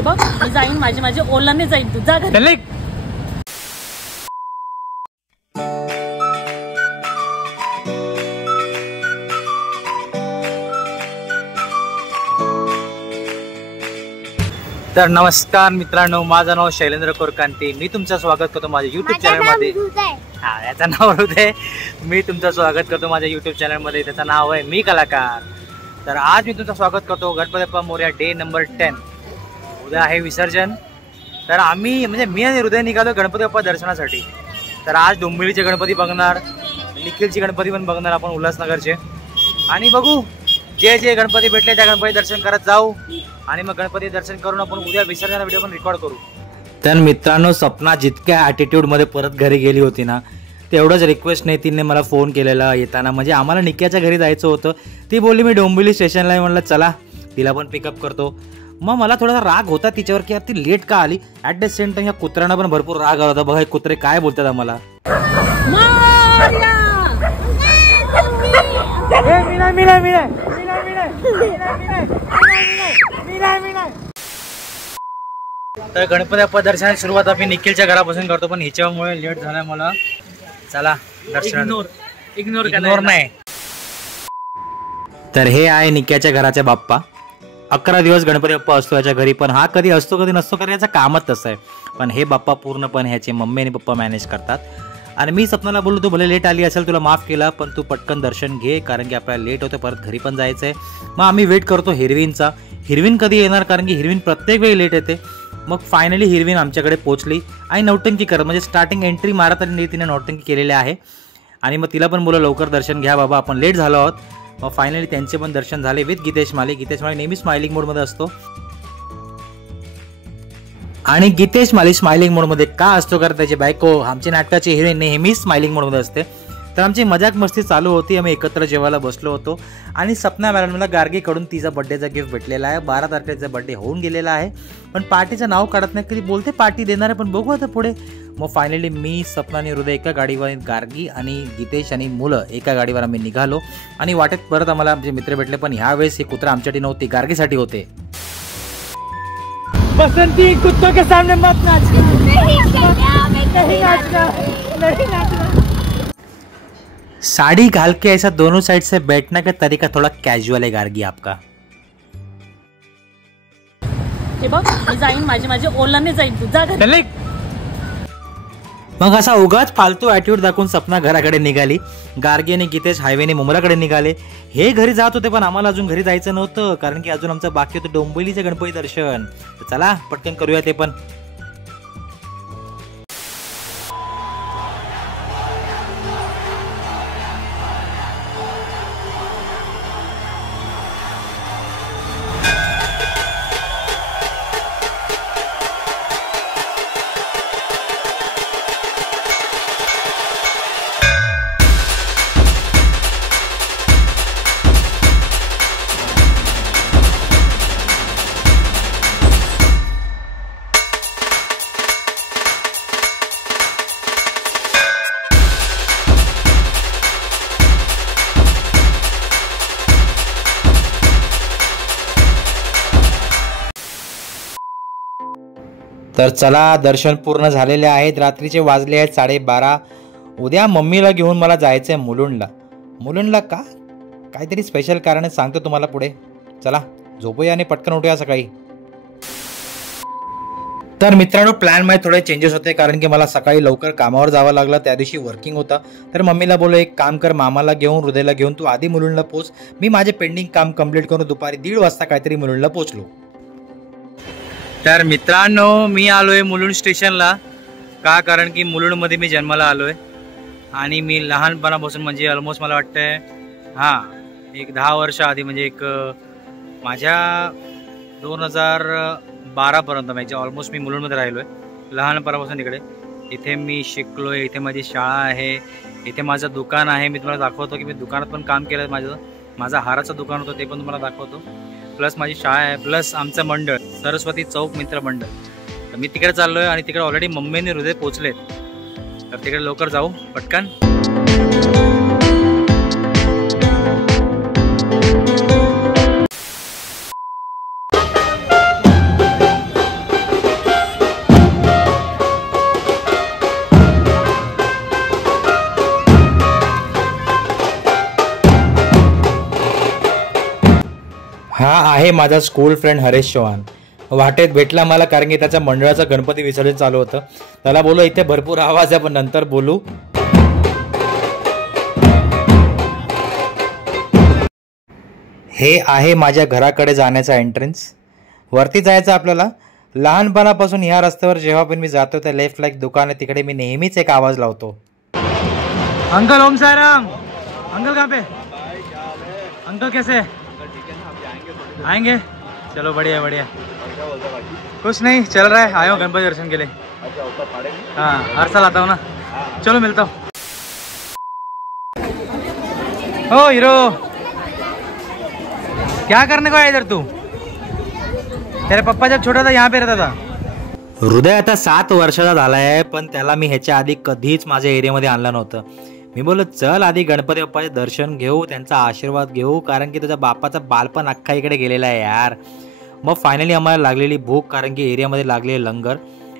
हे बघ मी जाईन माझे ओलाने जाईन तू जा घरी. तर नमस्कार मित्रांनो, माझं नाव शैलेंद्र कोरकांती. मी तुमचं स्वागत करतो माझ्या यूट्यूब चॅनलमध्ये. याचं नाव हृदय. मी तुमचं स्वागत करतो माझ्या यूट्यूब चॅनलमध्ये. त्याचं नाव आहे मी कलाकार. तर आज मी तुमचं स्वागत करतो गणपती बाप्पा मोरया डे नंबर 10. उद्या आहे विसर्जन. तर आम्ही म्हणजे मी आणि हृदय निघालो गणपती बाप्पा दर्शनासाठी. तर आज डोंबिवलीचे गणपती बघणार, निखिलची गणपती पण बघणार आपण उल्हासनगरचे. आणि बघू जे जे गणपती भेटले त्या गणपती दर्शन करत जाऊ आणि मग गणपती दर्शन करून आपण उद्या विसर्जन व्हिडिओ पण रेकॉर्ड करू. तर मित्रांनो, सपना जितक्या ॲटिट्यूडमध्ये परत घरी गेली होती ना, तेवढंच रिक्वेस्ट नाही तिने मला फोन केलेला येताना. म्हणजे आम्हाला निक्याच्या घरी जायचं होतं. ती बोलली मी डोंबिवली स्टेशनला आहे. म्हणलं चला तिला पण पिकअप करतो. मग मला थोडासा राग होता तिच्यावर की यार ती लेट का आली. ॲट द सेम टाइम या कुत्र्यांना पण भरपूर राग आला होता. बघा कुत्रे काय बोलतात आम्हाला. तर गणपती बाप्पा दर्शनाची सुरुवात आम्ही निखिलच्या घरापासून करतो, पण हिच्यामुळे लेट झालाय मला. चला दर्शन इग्नोर नाही. तर हे आहे निक्याच्या घराचे बाप्पा. 11 दिवस गणपती बाप्पा असतो याच्या घरी, पण हा कधी असतो कधी नसतो, कारण याचं कामच तसं आहे. पण हे बाप्पा पूर्णपणे ह्याचे मम्मी आणि पप्पा मॅनेज करतात. आणि मी सपनाला बोललो तू भले लेट आली असेल, तुला माफ केला, पण तू पटकन दर्शन घे कारण की आपल्याला लेट होतं, परत घरी पण जायचं आहे. मग आम्ही वेट करतो हिरवीनचा. हिरवीन कधी येणार, कारण की हिरवीन प्रत्येक वेळी लेट येते. मग फायनली हिरवीन आमच्याकडे पोचली आणि नौटंकी करत, म्हणजे स्टार्टिंग एंट्री मारत आणि तिने नौटंकी केलेली आहे. आणि मग तिला पण बोललो लवकर दर्शन घ्या बाबा, आपण लेट झालो आहोत. मग फायनली त्यांचे पण दर्शन झाले विथ गीतेश माली. गीतेश माली नेहमी स्माइलिंग मोडमध्ये असतो. आणि गीतेश माली स्माइलिंग मोडमध्ये का असतो, कारण त्याची बायको आमची नाटकाची हिरोईन नेहमी स्माइलिंग मोडमध्ये असते. तर आमची मजाक मस्ती चालू होती. आम्ही एकत्र जेवायला बसलो होतो आणि सपना मॅडमला गार्गीकडून तिचा बड्डेचा गिफ्ट भेटलेला आहे. 12 तारखेचा बड्डे होऊन गेलेला आहे, पण पार्टीचं नाव काढत नाही. कधी बोलते पार्टी देणार आहे, पण बघू आता पुढे. मग फायनली मी, सपना आणि हृदय एका गाडीवर, गार्गी आणि गीतेश आणि मुलं एका गाडीवर आम्ही निघालो. आणि वाटेत परत आम्हाला आमचे मित्र भेटले, पण ह्यावेळेस हे कुत्रा आमच्यासाठी नव्हती, गार्गीसाठी होते. बसंती कुत्तों के सामने मत नाच. साड़ी घाल के ऐसा दोनों साइड से बैठने का तरीका थोड़ा कैजुअल है गार्गी आपका. हे बघ मी जाईन माझे ओलाने जाईन तू जा घरी. मग असा उगाच फालतू ॲटिट्यूड दाखवून सपना घराकडे निघाली. गार्गी आणि गीतेश हायवेने मुंबईकडे निघाले. हे घरी जात होते, पण आम्हाला अजून घरी जायचं नव्हतं, कारण की अजून आमचं बाकी होतं डोंबिवलीचे गणपती दर्शन. तर चला पटकन करूया ते पण. तर चला दर्शन पूर्ण झालेले आहेत. रात्रीचे वाजले आहेत 12:30. उद्या मम्मीला घेऊन मला जायचं आहे मुलुंडला. मुलुंडला का? काहीतरी स्पेशल कारण आहे, सांगतो तुम्हाला पुढे. चला झोपूया आणि पटकन उठूया सकाळी. तर मित्रांनो, प्लॅनमध्ये थोडे चेंजेस होते, कारण की मला सकाळी लवकर कामावर जावं लागलं. त्या दिवशी वर्किंग होता. तर मम्मीला बोललो एक काम कर, मामाला घेऊन हृदयला घेऊन तू आधी मुलुंडला पोच. मी माझे पेंडिंग काम कंप्लीट करून दुपारी 1:30 वाजता काहीतरी मुलुंडला पोचलो. तर मित्रांनो, मी आलोय मुलुंड स्टेशनला. का? कारण की मुलुंडमध्ये मी जन्माला आलोय आणि मी लहानपणापासून, म्हणजे ऑलमोस्ट मला वाटतंय एक 10 वर्ष आधी, म्हणजे एक माझ्या 2012 पर्यंत म्हणजे ऑलमोस्ट मी मुलुंडमध्ये राहिलोय लहानपणापासून. इथे मी शिकलोय, इथे माझी शाळा आहे, इथे माझं दुकान आहे. मी तुम्हाला दाखवतो की मी दुकानात पण काम केलं. माझं हाराचं दुकान होतं, ते पण तुम्हाला दाखवतो. प्लस माझी शाळा आहे, प्लस आमचं मंडळ सरस्वती चौक मित्र मंडळ. तर मी तिकडे चाललोय आणि तिकडे ऑलरेडी मम्मी आणि हृदय पोचलेत. तर तिकडे लवकर जाऊ पटकन. आहे माझा स्कूल फ्रेंड हरेश चव्हाण. वाटेत भेटला मला कारण की त्याच्या मंडळाचं गणपती विसर्जन चालू होतं. त्याला बोललो इथे भरपूर आवाज आहे पण नंतर बोलू. हे आहे माझ्या घराकडे जाण्याचा एंट्रन्स. वरती जायचं आपल्याला. लहानपणापासून ह्या रस्त्यावर जेव्हा पण मी जातो त्या लेफ्टला एक दुकान आहे, तिकडे मी नेहमीच एक आवाज लावतो. अंकल ओम साईराम. अंकल कहाँ पे? अंकल कैसे आएंगे? चलो बढ़िया बढ़िया. कुछ नहीं चल रहा है. आया हूँ गणपति दर्शन के लिए. हाँ हर साल आता हूँ ना. चलो मिलता हूँ. ओ हीरो क्या करने को आया इधर तू? तेरे पप्पा जब छोटा था यहाँ पे रहता था. हृदय आता 7 वर्षाचा झालाय पण त्याला मी ह्याच्या आधी कधीच माझ्या एरियामध्ये आणलं नव्हतं. मी बोललो चल आधी गणपती बाप्पाचे दर्शन घेऊ, त्यांचा आशीर्वाद घेऊ, कारण की तुझ्या बापाचं बालपण अख्खा इकडे गेलेला आहे यार. मग फायनली आम्हाला लागलेली भूक, कारण की एरियामध्ये लागलेले लंगर.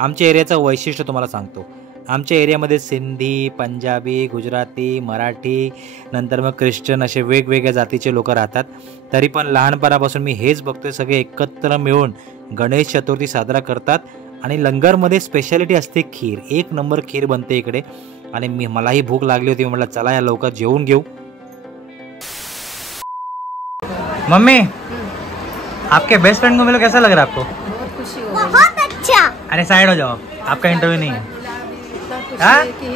आमच्या एरियाचं वैशिष्ट्य तुम्हाला सांगतो. आमच्या एरियामध्ये सिंधी, पंजाबी, गुजराती, मराठी, नंतर मग ख्रिश्चन असे वेगवेगळ्या जातीचे लोक राहतात. तरी पण लहानपणापासून मी हेच बघतोय, सगळे एकत्र मिळून गणेश चतुर्थी साजरा करतात. आणि लंगरमध्ये स्पेशालिटी असते खीर. 1 नंबर खीर बनते इकडे. आणि मलाही भूक लागली होती. म्हटलं चला या लवकर जेवून घेऊ. मम्मी आपके बेस्ट फ्रेंड को मिलो, कैसा लग रहा है आपको? बहुत खुशी हो रही है. बहुत अच्छा. अरे साइड हो जाओ, आपका इंटरव्यू नहीं है. इतना खुशी है कि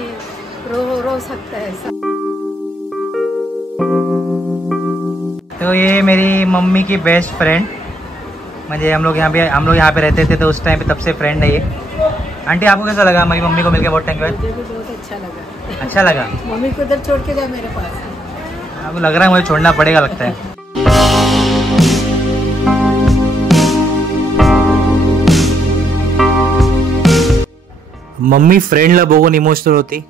रो सकता है ऐसा. तो ये मेरी मम्मी की बेस्ट फ्रेंड, म्हणजे हम लोग यहाँ पे रहते थे तो उस टाइम पे तब से फ्रेंड है ये. आंटी आपको कैसा लगा मेरी मम्मी को मिलकर बहुत टाइम? मुझे भी बहुत अच्छा लगा. अच्छा लगा. मम्मी को इधर छोड़ के जा मेरे पास. अब लग रहा है मुझे छोड़ना पड़ेगा लगता है. मम्मी फ्रेंडला बघून इमोशनल होती,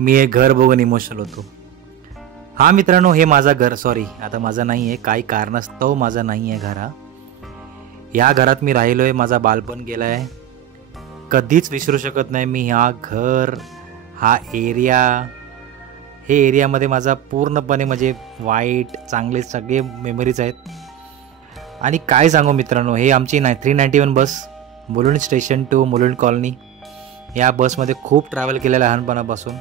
मी हे घर बघून इमोशनल होतो. हा मित्रांनो हे माझा घर, सॉरी आता माझं नाही आहे, काही कारणास्तव माझा नाही आहे घर. या घरात मी राहिलो आहे, माझा बालपण गेला आहे. कधीच विसरू शकत नाही मी हा घर, हा एरिया. हे एरियामध्ये माझा पूर्णपणे म्हणजे वाईट चांगले सगळे मेमरीज आहेत. आणि काय सांगू मित्रांनो, हे आमची 391 bus Mulund station to Mulund colony, या बसमध्ये खूप ट्रॅव्हल केलेलं लहानपणापासून.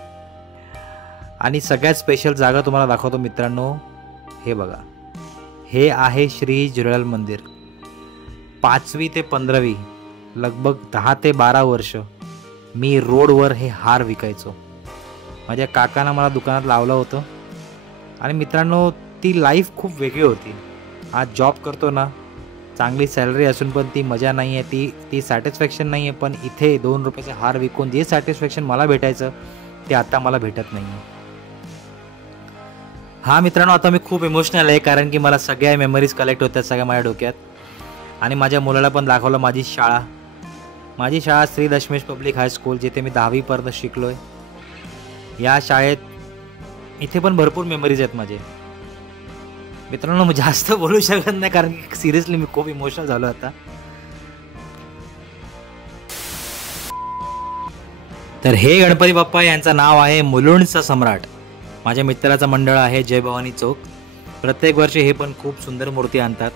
आणि सगळ्यात स्पेशल जागा तुम्हाला दाखवतो मित्रांनो. हे बघा, हे आहे श्री झुलेलाल मंदिर. 5वी ते 15वी लगभग 10 ते 12 वर्ष मी रोडवर हे हार विकायचो. माझ्या काकानं मला दुकानात लावलं होतं. आणि मित्रांनो ती लाईफ खूप वेगळी होती. आज जॉब करतो ना, चांगली सॅलरी असून पण ती मजा नाही आहे, ती सॅटिस्फॅक्शन नाही आहे. पण इथे 2 रुपयाचे हार विकून जे सॅटिस्फॅक्शन मला भेटायचं ते आता मला भेटत नाही आहे. हा मित्रांनो आता मी खूप इमोशनल आहे, कारण की मला सगळ्या मेमरीज कलेक्ट होत्यात सगळ्या माझ्या डोक्यात. आणि माझ्या मुलाला पण दाखवलं माझी शाळा. माझी शाळा श्री दशमेश पब्लिक हायस्कूल, जिथे मी 10वीपर्यंत शिकलो आहे. या शाळेत इथे पण भरपूर मेमरीज आहेत माझे. मित्रांनो मी जास्त बोलू शकत नाही, कारण की सिरियसली मी खूप इमोशनल झालो आता. तर हे गणपती बाप्पा यांचं नाव आहे मुलुंडचा सम्राट. माझ्या मित्राचं मंडळ आहे जय भवानी चौक. प्रत्येक वर्षी हे पण खूप सुंदर मूर्ती आणतात.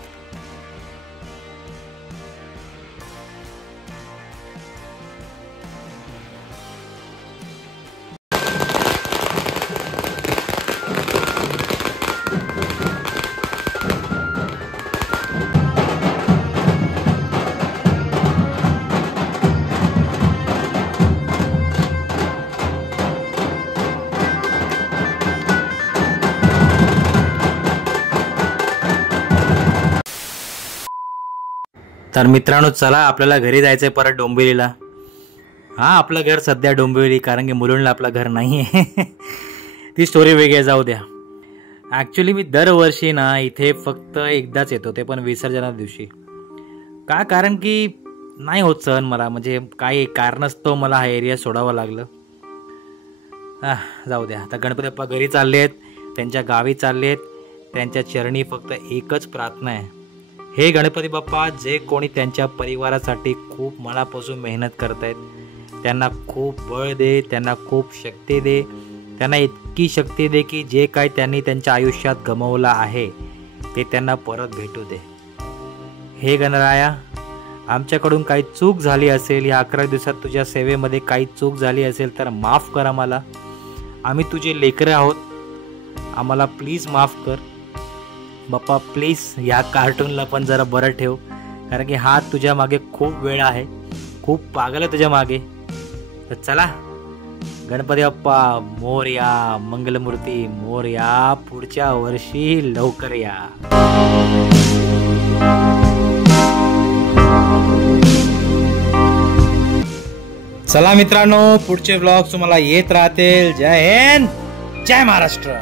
तर मित्रांनो चला आपल्याला घरी जायचं आहे परत डोंबिवलीला. हां आपलं घर सध्या डोंबिवली, कारण की मुलुंडला आपलं घर नाही आहे. ती स्टोरी वेगळी आहे, जाऊ द्या. ॲक्च्युली मी दरवर्षी ना इथे फक्त एकदाच येतो, ते पण विसर्जना दिवशी. का? कारण की नाही होत सहन मला, म्हणजे काही कारणास्तव मला हा एरिया सोडावा लागलं. जाऊ द्या. आता गणपती बाप्पा घरी चालले आहेत, त्यांच्या गावी चालले आहेत. त्यांच्या चरणी फक्त एकच प्रार्थना आहे, हे गणपती बाप्पा जे कोणी त्यांच्या परिवारासाठी खूप मनापासून मेहनत करत आहेत त्यांना खूप बळ दे, त्यांना खूप शक्ती दे. त्यांना इतकी शक्ती दे की जे काही त्यांनी त्यांच्या आयुष्यात गमावलं आहे ते त्यांना परत भेटू दे. हे गणराया, आमच्याकडून काही चूक झाली असेल, या 11 दिवसात तुझ्या सेवेमध्ये काही चूक झाली असेल तर माफ कर आम्हाला. आम्ही तुझे लेकरं आहोत, आम्हाला प्लीज माफ कर बाप्पा. प्लीज या कार्टूनला पण जरा बरं ठेव, कारण की हा तुझ्या मागे खूप वेळ आहे, खूप पागल आहे तुझ्या मागे. तर चला, गणपती बाप्पा मोरया, मंगलमूर्ती मोरया, पुढच्या वर्षी लवकर या. चला मित्रांनो, पुढचे व्लॉग तुम्हाला येत राहतील. जय हिंद, जय महाराष्ट्र.